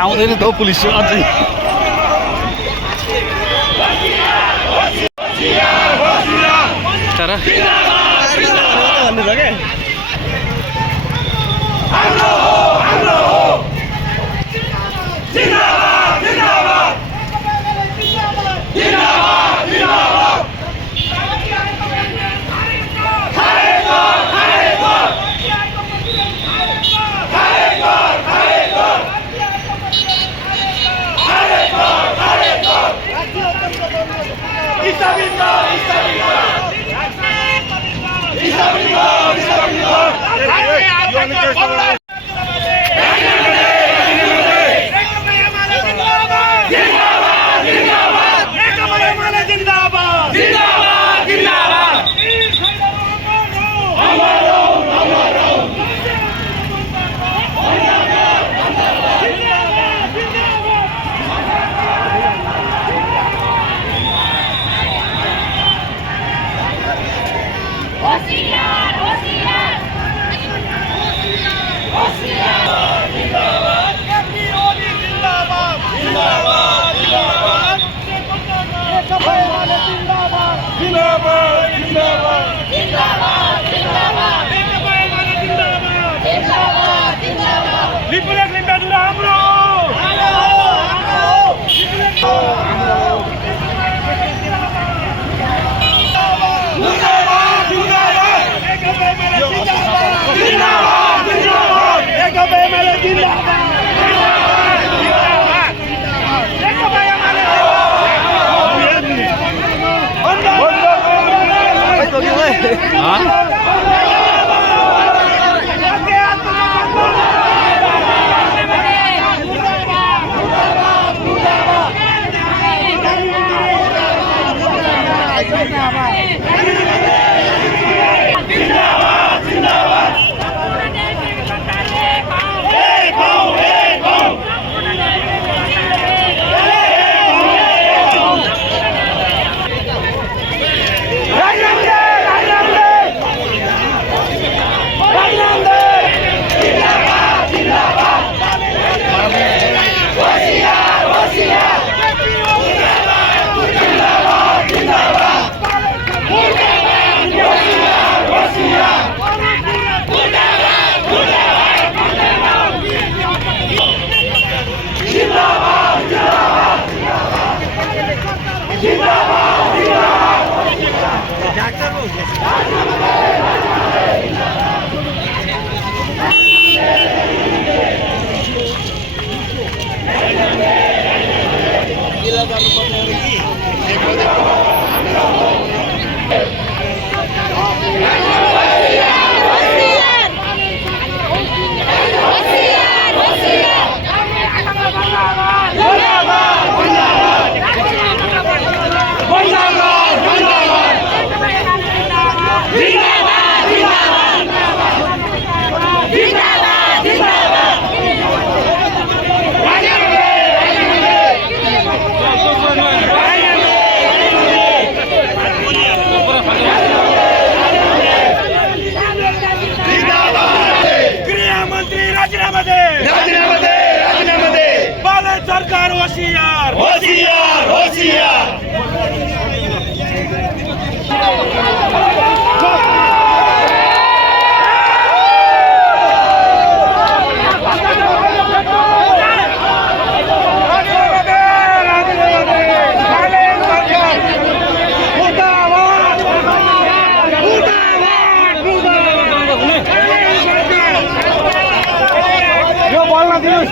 आउँदैन त पुलिस अझै तर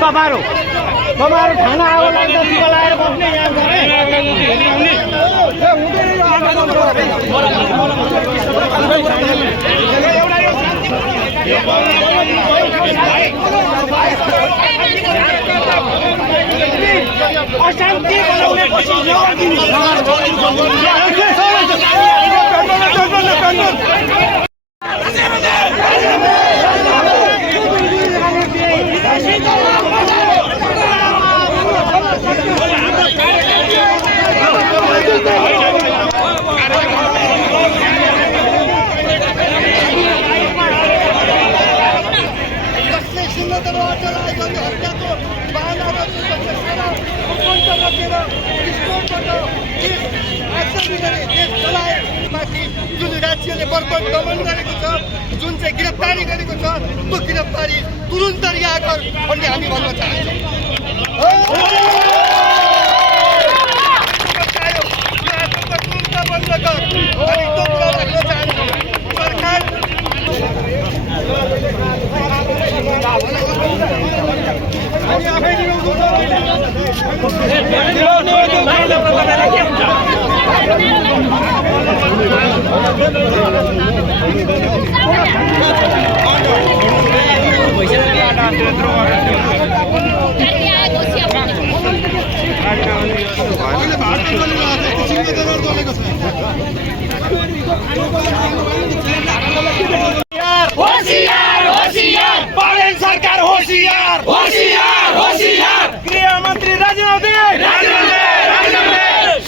तपाईँहरू ठाना आगो लाग्दा टिका लगाएर बस्ने यहाँ अशान्ति बनाउने कोसिस जुन राज्यले बर्बर दमन गरेको छ, जुन चाहिँ गिरफ्तारी गरेको छ, त्यो गिरफ्तारी तुरुन्त रिहा गर भन्ने हामी भन्न चाहन्छौँ। तुरुन्त बन्द गर, हामी त्यो कुरा राख्न चाहन्छौँ। सरकार सरकार होशियार होशियार होशियार गृह मंत्री राजीनामा दे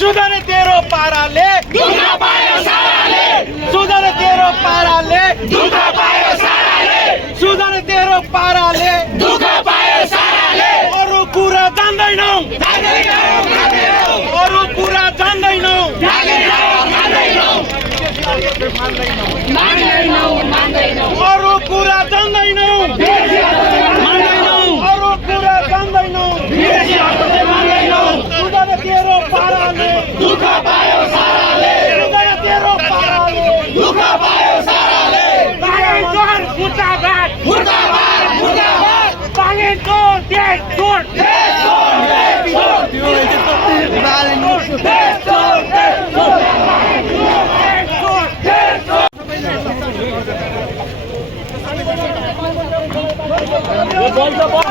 सुधर तेरो पाराले दुखा पायो साराले सुधर तेरो पाराले दुखा पायो साराले सुधर तेरो पाराले दुखा पायो साराले अरु कुरा जान्दैनौ अरु कुरा जान्दैनौ अरु कुरा जान्दैनौ अरु कुरा जान्दैनौ सुधर तेरो पाराले दुखा पायो साराले सुधर तेरो पाराले दुखा पायो साराले बागेश्वर मुर्दाबाद मुर्दाबाद मुर्दाबाद बागेश्वर देश छोड देश छोड देश छोड देश छोड देश छोड बल्छ